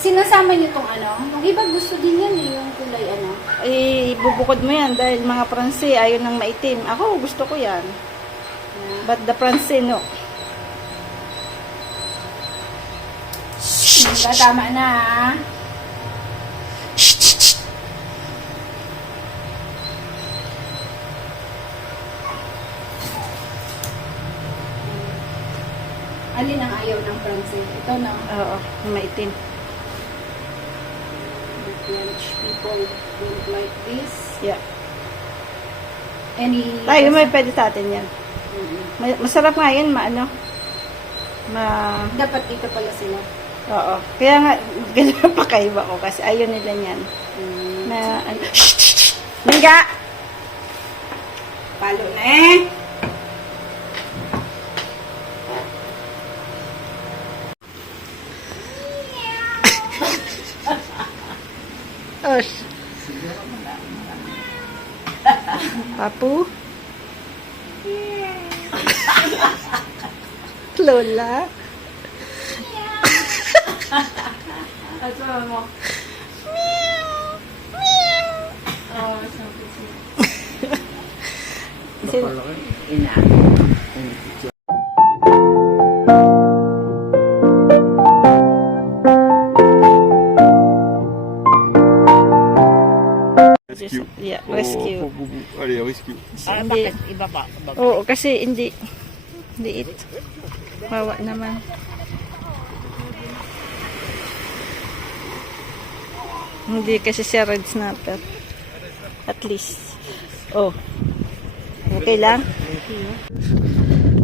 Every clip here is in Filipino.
Sinasama niyo tong ano? Yung iba gusto din yan eh, yung kulay ano. Eh, bubukod mo yan dahil mga Pransi ayaw ng maitim. Ako, gusto ko yan. But the Pransi, no. Tama na ah. Alin ang ayaw ng Pransi? Ito na. Oo, maitim. The French people don't like this. Yeah. Any... Tayo, may pwede sa atin yan. Mhm. Masarap nga yan, Dapat dito pala sila. Oo. Kaya nga, ganun pa kaiba ko kasi ayaw nila yan. Na, ano, Liga! Palo na eh. Oh. Papu? Lola? Ito mo. Ina. Rescue. Yeah, rescue. Allez, rescue. Ah, Hindi. bakit? Iba ba? Oo, kasi hindi liit. Wawa naman. Hindi kasi siya red snapper. At least. Oh. Okay lang?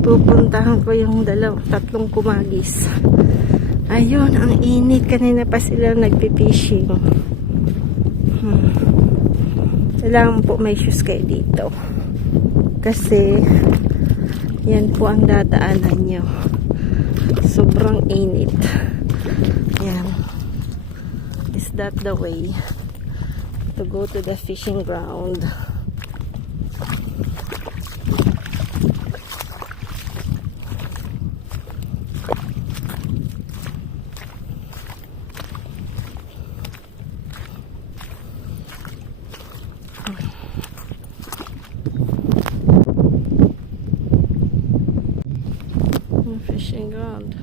Pupuntahan ko yung tatlong kumagis. Ayun, ang init. Kanina pa sila nagpipishing. Kailangan po may shoes kayo dito. Kasi yan po ang dadaanan nyo. Sobrang init. Yan. Is that the way to go to the fishing ground? Fishing ground.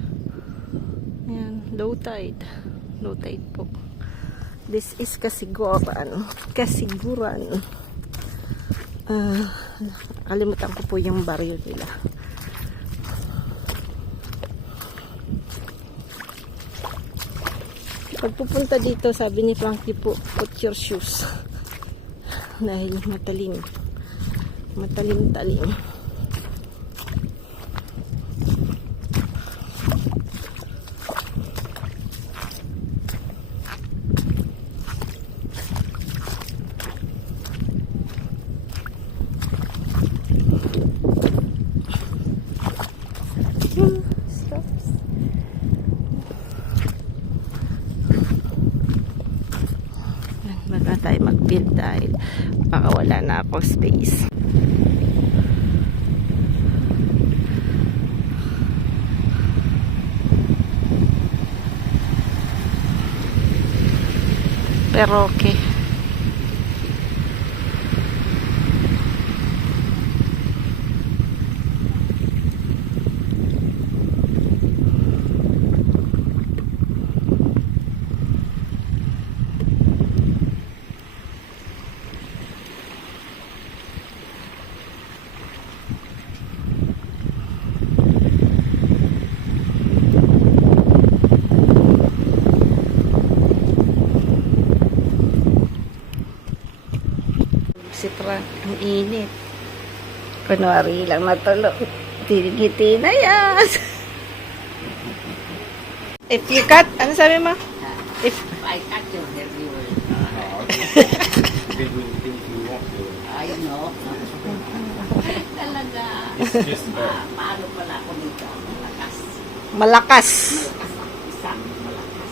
Ayan, low tide. Low tide po. This is Kasiguran. Kasiguran. Kalimutan ko po yung baryo nila. Pag pupunta dito, sabi ni Frankie po, put your shoes. Dahil matalim. Matalim-talim. Baka tayo mag-build dahil baka wala na ako space. Pero okay. Si Frank, ang init. Kunwari lang natulog. Tinigiti na yan. If you cut, ano sabi mo? If I cut your hair, you will. They will think you want to. I know. Talaga. It's just Paano pala ako nito? Malakas. malakas. Isang malakas.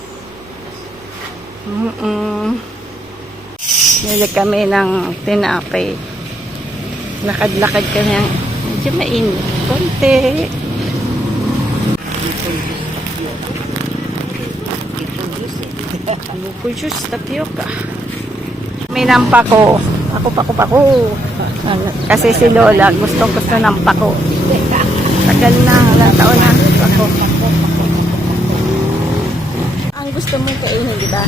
Nili kami ng tinapay. Lakad-lakad kami. Medyo mainit. Konti. Ito juice eh. Buko juice, tapioca. May nampako. Pako. Kasi si Lola, gusto ng pako. Tagal na, ilang taon na. Pako. Ang gusto mong kainin, di ba?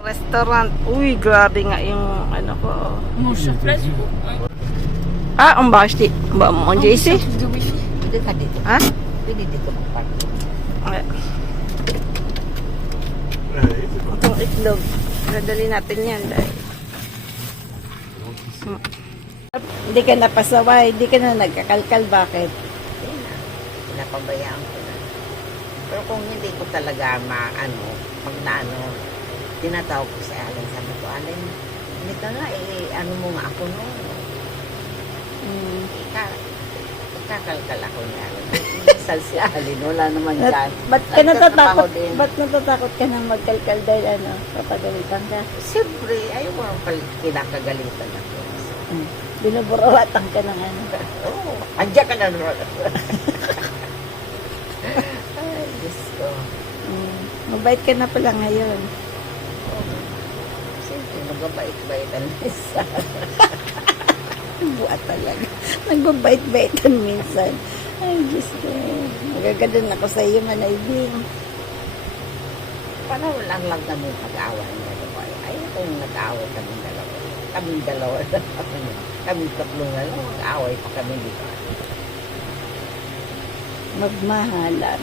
Restaurant. Uy, grabe nga yung ano ko. Ah, ang bakit di? Ba mo ang JC? Pwede ka dito. Ha? Pwede dito magpark. Itong itlog. Nadali natin yan dahil. Hindi ka napasaway, hindi ka na nagkakalkal. Bakit? Hindi na. Pinapabayaan ko na. Pero kung hindi ko talaga pag tinatawag ko si Allen, sabi ko, Allen, hindi ka nga, ano mo nga ako no? Ikakalkal ako niya. Sal si Allen, wala naman dyan. Ba't ka Nagtatrabaho natatakot? din. Ba't natatakot ka nang magkalkal dahil papagalitan ka? Siyempre, ayaw mo kinakagalitan ako. Binuburawatan ka ng ano. Oo, andyan ka na naman. Ay, Diyos ko. Mabait ka na pala ngayon. Siyempre, magbabait-baitan minsan. Buat talaga. Nagbabait-baitan minsan. Ay, Diyos ko. Magagadan ako sa iyo, Manaybing. Para walang lang kami pag-away na dalawa. Ayaw kung nag-away kaming dalawa. Kaming dalawa. Kaming tatlo na lang. Mag-away pa kami dito. Magmahalan.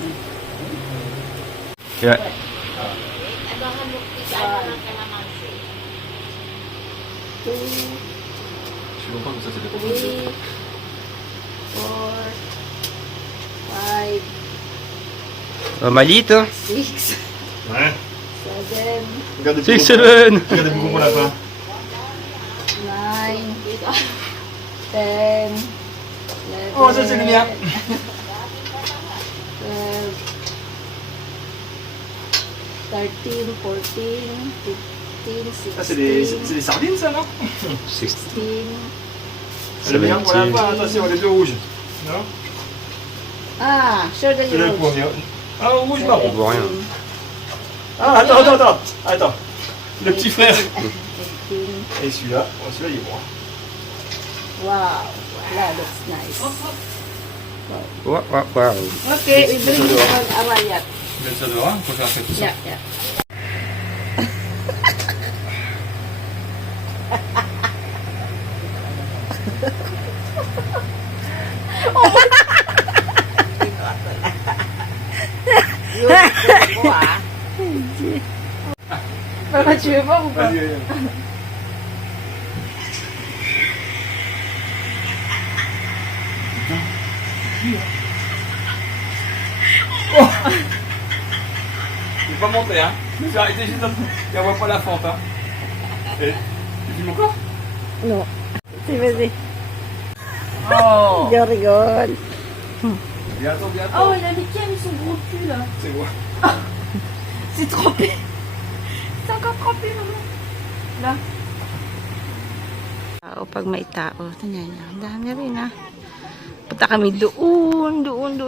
Yeah. Abangan mo, isa lang kalamansi. 2, Je sais pas comme ça, c'est des 3, 4, 5, Malite. 6, Ouais. 7, Regarde 6, 7. Regardez beaucoup pour la fin. 9, 10, 11, Oh, ça c'est bien. 12, 13, 14, 15, Ça 16, c'est des sardines ça non? 16. 16. C'est le bien pour la fin, attention les deux rouges. Non? Ah, sure that C'est you le will. premier. Ah rouge marron. On voit rien. Ah attends. Le petit frère. 18. Et celui-là, oh, celui-là il est bon. Wow, that looks nice. Wow. Okay, we bring it on Arayat. Je mets ça dehors, il faut faire quelque chose. Yeah. Yun, ko ah. Para chubong ba? Vas-y. Oh, il est pas monté, hein. J'ai arrêté juste un peu. Il voit pas la fente, hein. Et tu filmes encore? No. Si vas-y. Oh. Je rigole. Bientôt. Oh, il a des cams, ils sont gros de cul là. C'est bon. C'est trempé. C'est encore trempé, maman. Là. Tao pag may tao. Tingnan niyo. Ang dami rin ah. Punta kami doon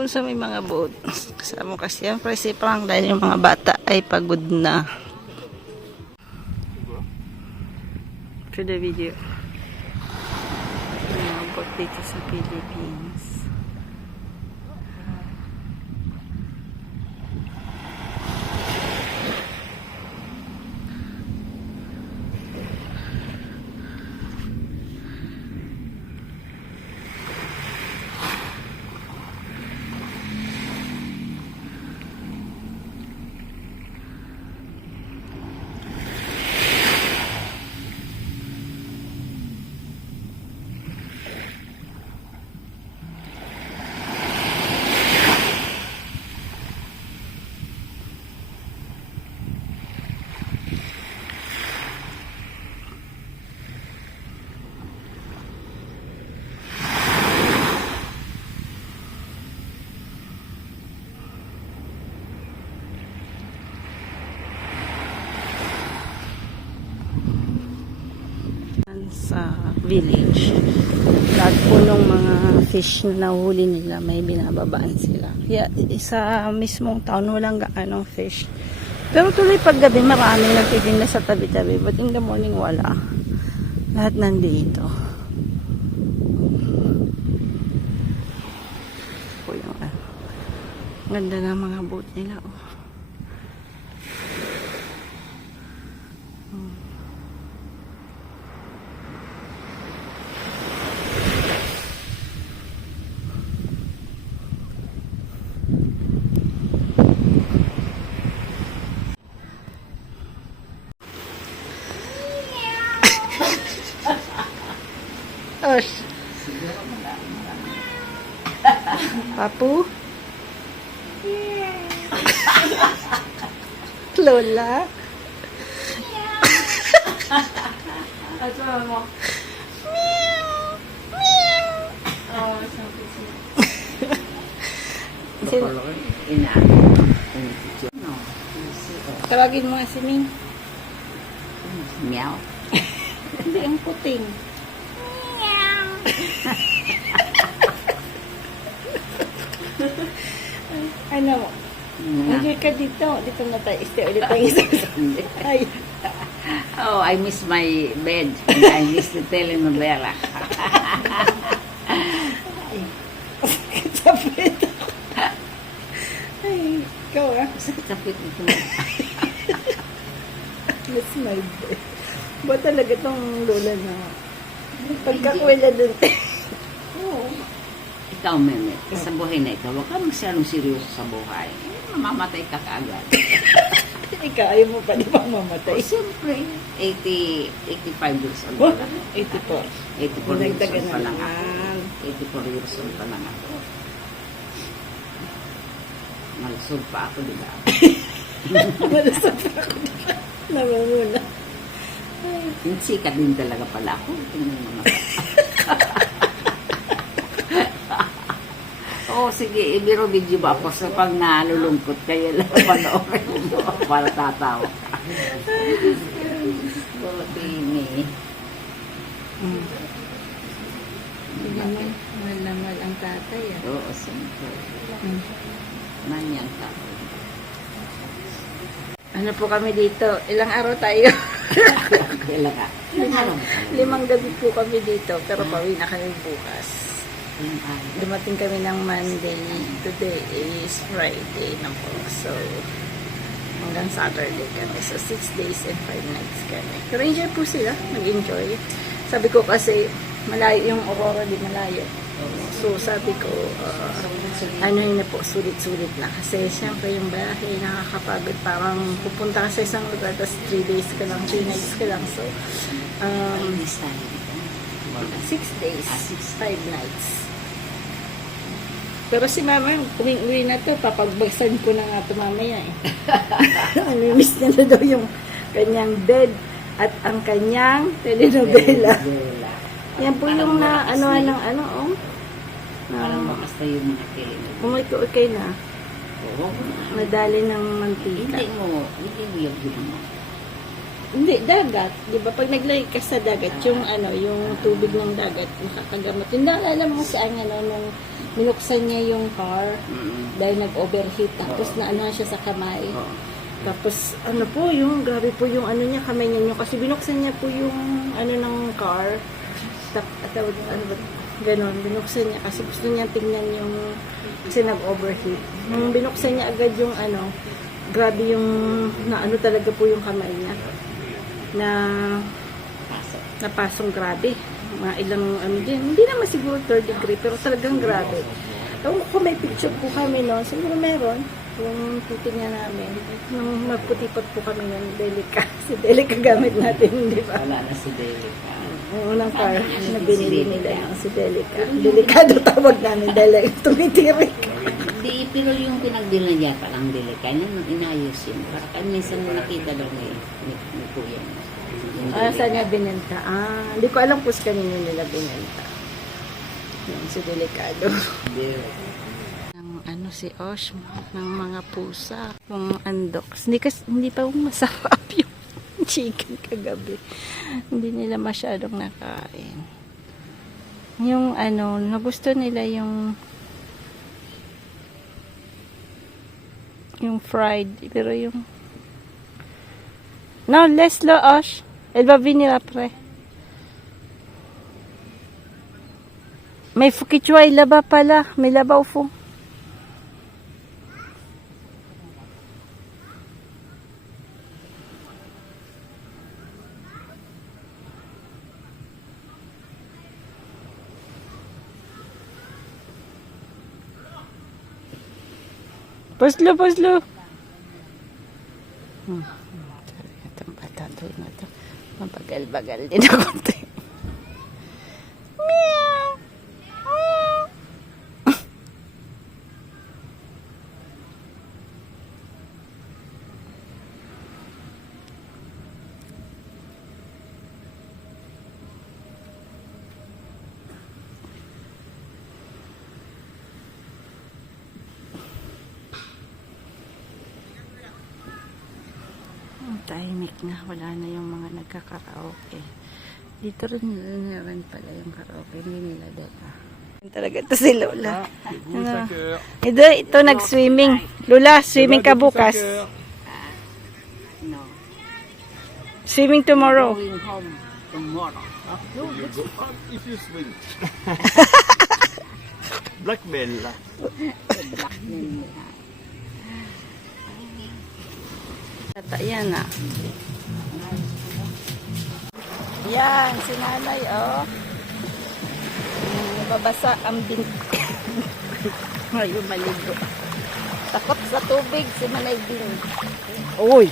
sa may mga boat. Kasama kasi yan. Pero si Frank dahil yung mga bata ay pagod na. For the video. Mga boat dito sa Philippines. sa village. Lahat po nung mga fish na nahuli nila, may binababaan sila. Kaya sa mismong town, walang gaanong fish. Pero tuloy paggabi, marami nagtitinda sa tabi-tabi. But in the morning, wala. Lahat nandito. Po yung ganda ng mga boat nila. Oh. Osh. Papu? Lola? Ina. Tawagin mo nga si Ming. Meow. Hindi, ang puting. Ano mo? Enjoy ka dito. Dito na tayo. Stay ulit ang isa. Ay. Oh, I miss my bed. And I miss the telenovela. Sapit. Ay, ikaw Sakit kapit ito. Miss my bed. Ba talaga tong lola na pagkakwela dun. Oo. Ikaw, Meme, sa buhay na ikaw, huwag ka masyadong seryoso sa buhay. Mamamatay ka kaagad. Ikaw, ayaw mo pa di ba mamatay? Siyempre, 85 years old Oh, pa lang. 84. 84 years Nagdagan old pa lang na ako. naman. 84 years old pa lang ako. Malusog pa ako, di ba? Malasap ako diba? Namamuna. Sikat din talaga pala ako. Tingnan mo na. Oo, sige, ibiro video ba ako sa pag nalulungkot kaya lang panoorin mo para tatawa ka. Botini. Hindi naman, mahal na mahal ang tatay. Oo, siyempre. Manyang ka. Ano po kami dito? Ilang araw tayo? Kailan ka? Limang gabi po kami dito, pero pauwi na kami bukas. Dumating kami ng Monday. Today is Friday na po. So, hanggang Saturday kami. So, 6 days and 5 nights kami. Pero enjoy po sila. Nag-enjoy. Sabi ko kasi, malayo yung Aurora, di malayo. So, sabi ko, ano yun na po, sulit-sulit na. Kasi, syempre, yung bahay, nakakapagod. Parang pupunta ka sa isang lugar, tapos 3 days ka lang, 3 nights ka lang. So, 6 days, 5 nights. Pero si mama, uwi na to, papagbagsan ko na nga ito mamaya eh. Namimiss niya na daw yung kanyang bed at ang kanyang telenovela. Yan po yung na, oh. Parang makasta yung mga telenovela. Okay na. Oo. Madali ng mantika. Hindi mo yung mo. Hindi, dagat. Di ba? Pag naglay ka sa dagat, yung yung tubig ng dagat, nakakagamot. Yung naalala mo si Anya, nung minuksan niya yung car, dahil nag-overheat, tapos siya sa kamay. Tapos, grabe po yung niya, kamay niya, kasi binuksan niya po yung, ng car. Ganon, binuksan niya, kasi gusto niya tingnan yung, kasi nag-overheat. Nung binuksan niya agad yung, grabe yung, talaga po yung kamay niya. Napasong grabe. Mga ilang, hindi naman siguro 3rd degree, pero talagang grabe. Kung may picture po kami noon, siguro meron. Yung titingnan namin. Nung magputipot po kami ng Delica. Si Delica gamit natin, di ba? Wala na si Delica. Yung unang car na binili nila yung si Delica. Delicado tawag namin dahil tumitirik. Hindi, pero yung pinagdila niya palang Delica, inayos yun. Para minsan nakita daw ni Kuya. Saan niya binenta? Hindi ko alam kung kanino nila binenta. Yung si Delicado. Ng si Osh, ng mga pusa, ng andoks. Hindi pa masarap yung chicken kagabi. Hindi nila masyadong nakain. Yung ano, nagusto nila yung fried, pero yung no, laisse-le Osh. Elle va venir après. Mais il faut que tu ailles là-bas, pas là, mais là-bas au fond. Pause-le, pause-le. Itong bata doon na ito. Mabagal-bagal din ako. Meow. Tahimik na, wala na yung mga nagkakaraoke. Dito rin pala yung karaoke, hindi nila dala. Talaga ito si Lola. Ito nag-swimming. Lola, swimming ka bukas. No. Swimming tomorrow. Going home tomorrow. If you swim. Blackmail. Blackmail mo ha. Yan na. Yan, si nanay, oh. Nababasa ang binti. Ngayon maligo. Takot sa tubig si Manay Ding. Uy!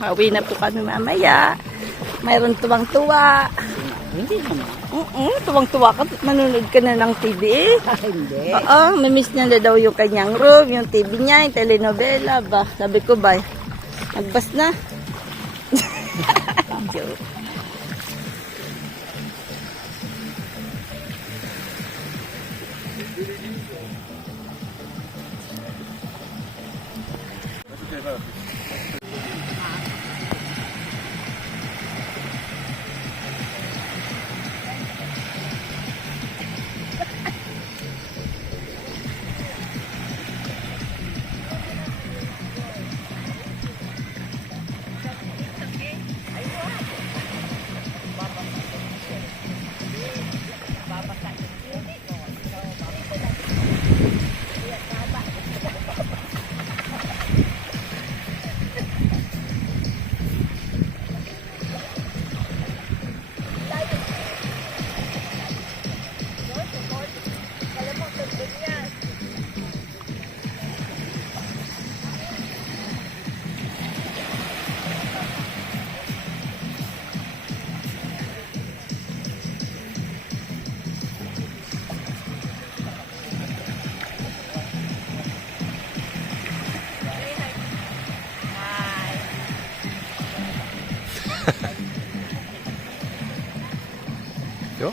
Hawi na po kami mamaya. Mayroon tuwang-tuwa. Hindi naman. Tuwang-tuwa ka. Manunod ka na ng TV. Hindi. Oo, mamiss niya na daw yung kanyang room, yung TV niya, yung telenovela. Ba, sabi ko ba, magbas na. Joke. Ja.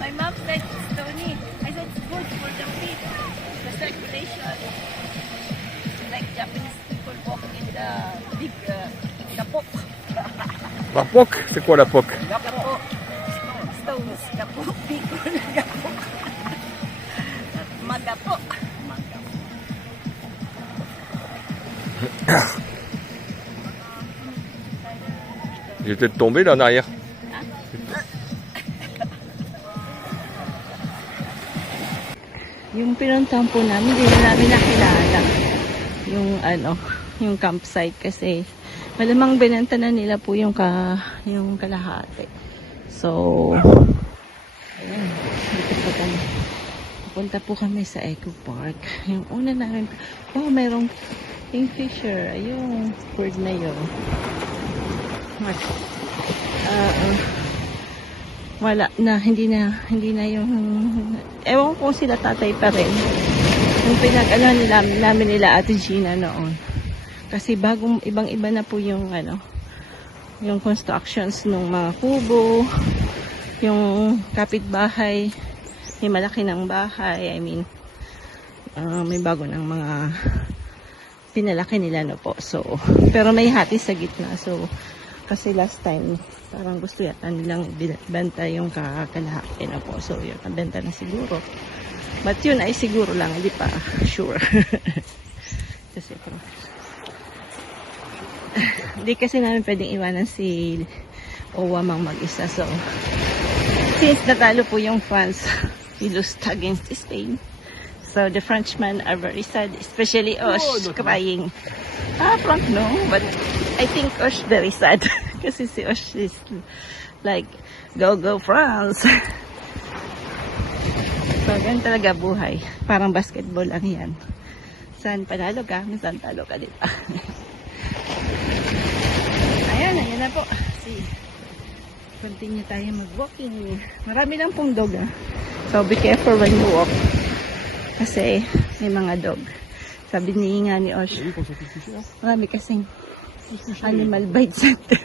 My mom said it's stony. I said it's good for the feet, the circulation. Like Japanese people walk in the big gapok. La POC, c'est quoi la POC? Gapok. Stones. Gapok. People na gapok. Magapok. J'étais tombé là en arrière. Yung pinuntahan po namin, hindi na namin nakilala yung yung campsite kasi malamang binenta na nila po yung kalahati. So, ayan, dito po kami. Pupunta po kami sa Eco Park. Yung una namin, mayroong kingfisher. Ayun, bird na yun. Wala na, hindi na yung, ewan ko kung sila tatay pa rin. Yung namin nila Ate Gina noon. Kasi ibang-iba na po yung yung constructions ng mga kubo, yung kapitbahay, may malaki ng bahay, I mean, may bago ng mga pinalaki nila, no po. So, pero may hati sa gitna. So, kasi last time, parang gusto yata nilang benta yung kakalahati na po. So, yun, nabenta na siguro. But yun ay siguro lang, hindi pa sure. Kasi po, hindi kasi namin pwedeng iwanan si Owamang mag-isa. So, since natalo po yung France, we lost against Spain. So, the Frenchmen are very sad, especially Osh crying. Frank, no, but I think Osh very sad. Kasi si Osh is like, go, go, France. So, ganun talaga buhay. Parang basketball lang yan. Saan panalo ka, saan talo ka dito. Ayan na po. See, continue tayo mag-walking. Marami lang pong dog, ah. So, be careful when you walk. Kasi, may mga dog. Sabi nga ni Osh, marami kasing animal bite center.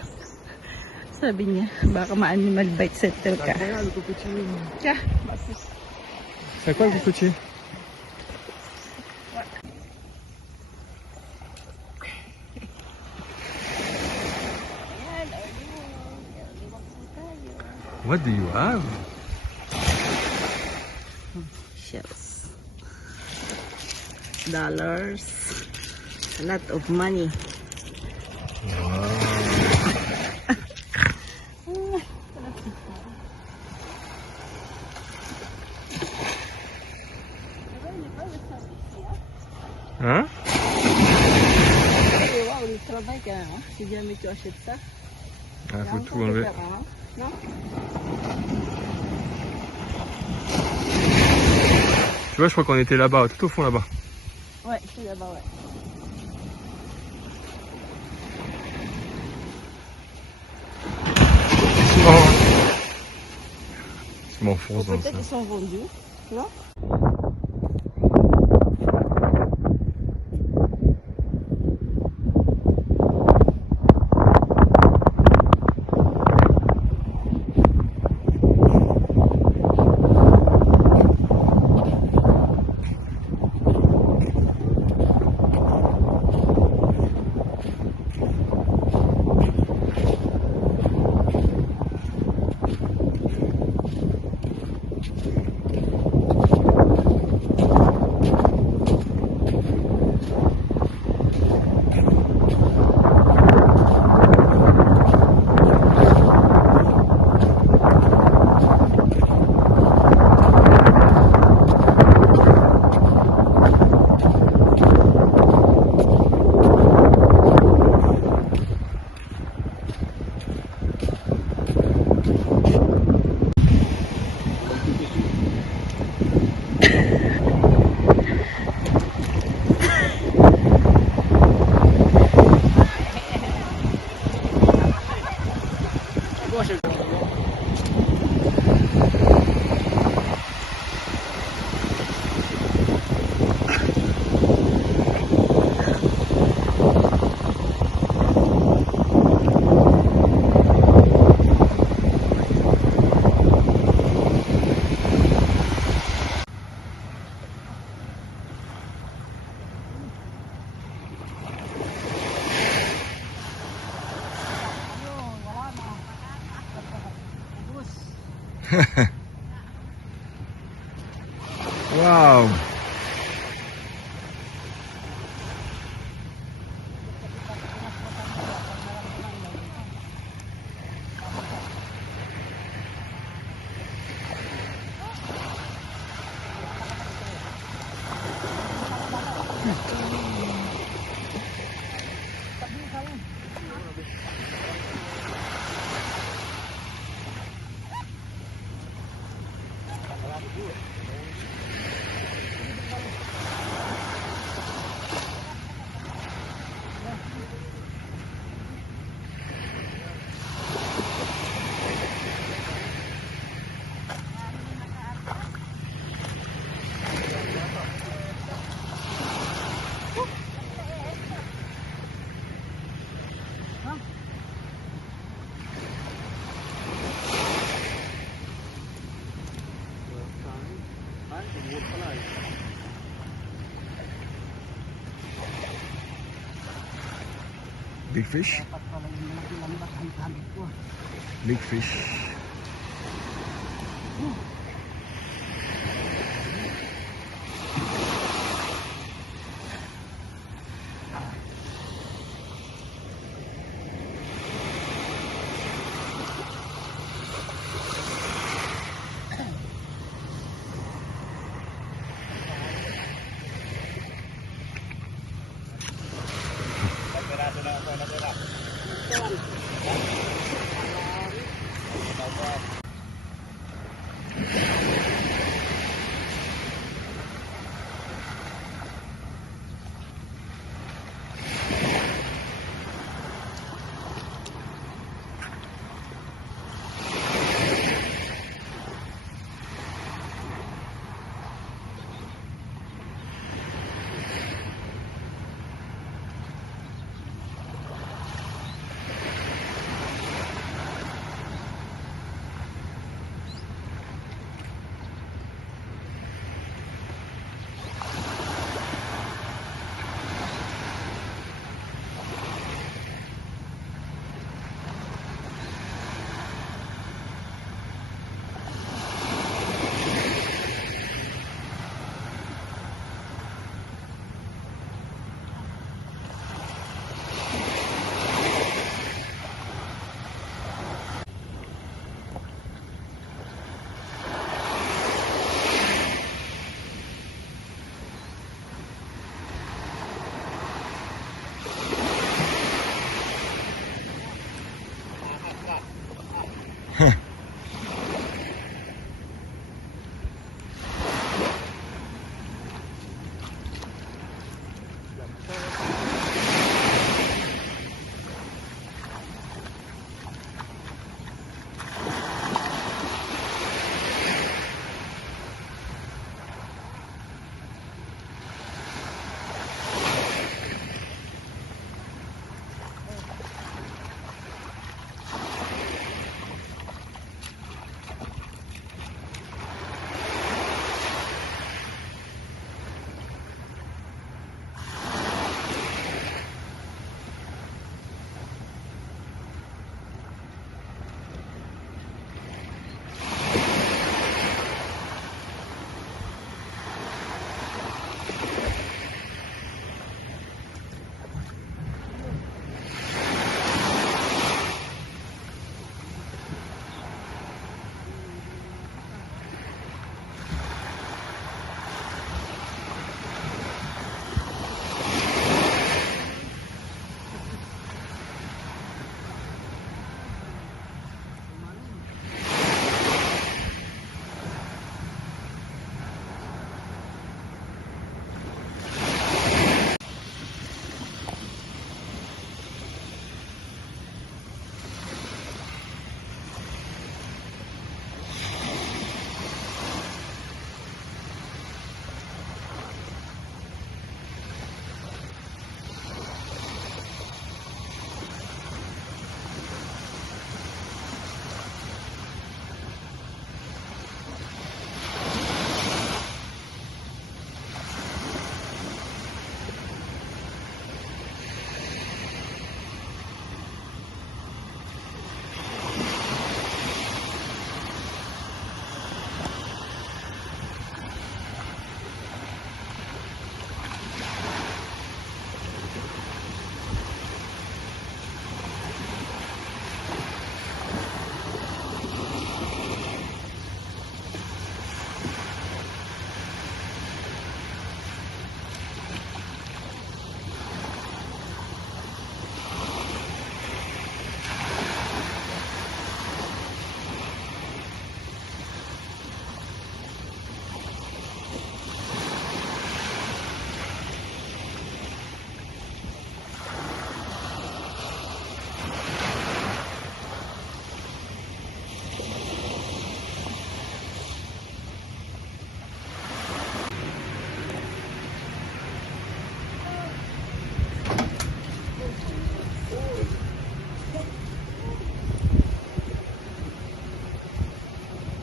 Sabi niya, baka ma-animal bite center ka. Kaya, C'est quoi le cocotier? What do you have? shells. Dollars. A lot of money. Hein? Wow, il travaille quand même. Si jamais tu achètes ça. Ah, faut tout enlever. Non? Tu vois, je crois qu'on était là-bas, tout au fond là-bas. Ouais, c'est là-bas, ouais. Je m'enfonce dans ça. Peut-être qu'ils sont vendus, non? Waouh! Big fish? Dapat pala yung lambat ang sabi ko. Big fish.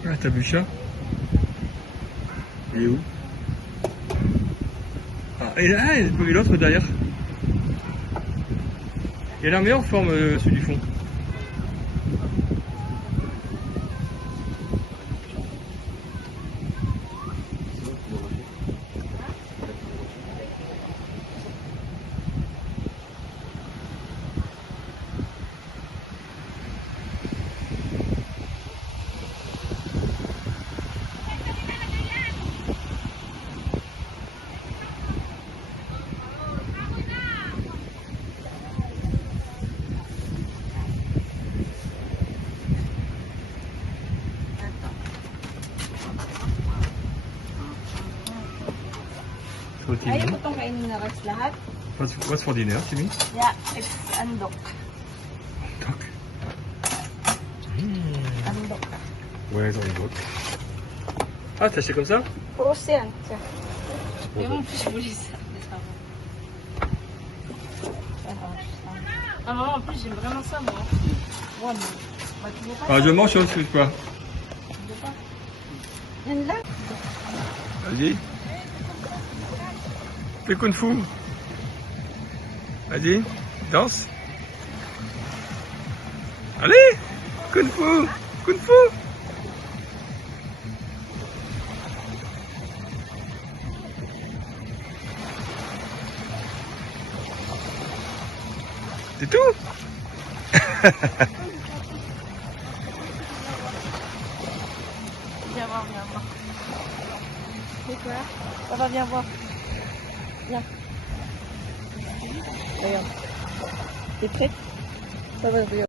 Ah, t'as vu ça? Il est où? Ah, et là, et l'autre derrière. Il a la meilleure forme, celui du fond. So, Timmy, Ayaw mo itong kainin na rice lahat? what's for dinner, Timmy? Yeah, it's andok. Duck. Andok. Ouais, dans les autres. Ah, t'as acheté comme ça? Puros yan. Siya. Bon, Yung fish bullies. Ah, maman, en plus, j'aime vraiment ça, moi. Ouais, mais... Ah, je mange autre chose, quoi. Yan lang. Vas-y. Fais kung fu. Vas-y, danse. Allez, kung fu, kung fu. C'est tout. Viens voir, viens voir. C'est quoi? Papa, viens voir. Viens. Regarde. T'es prêt? Ça va, regarde.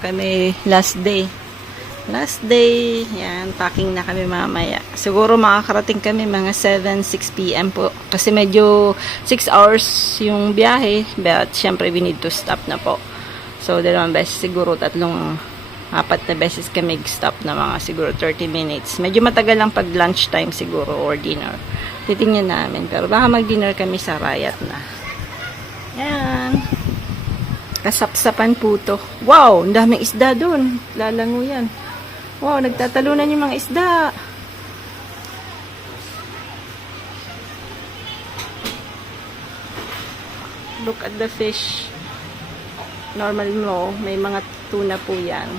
Kami last day. Last day, yan, packing na kami mamaya. Siguro makakarating kami mga 6 p.m. po. Kasi medyo 6 hours yung biyahe. But syempre we need to stop na po. So, 2 beses siguro, 4 na beses kami stop na mga siguro 30 minutes. Medyo matagal lang pag lunch time siguro or dinner. Titingnan namin. Pero baka mag-dinner kami sa Rayat na. Yan. Kasapsapan po to. Wow, ang daming isda doon. Lalango yan. Wow, nagtatalunan yung mga isda. Look at the fish. Normal mo, may mga tuna po yan.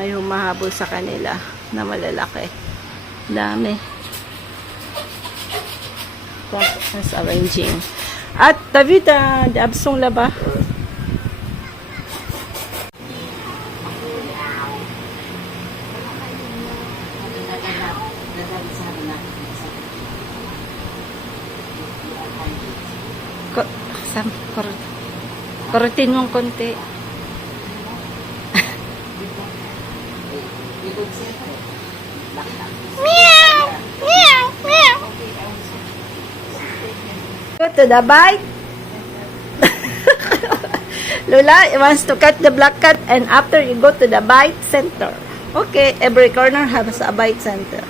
May humahabol sa kanila na malalaki. Dami. That's arranging. At Tavita, absong laba. Korotin mong konti. Meow! Meow! Meow! Go to the bite. Lola wants to cut the black cat and after you go to the bite center. Okay, every corner has a bite center.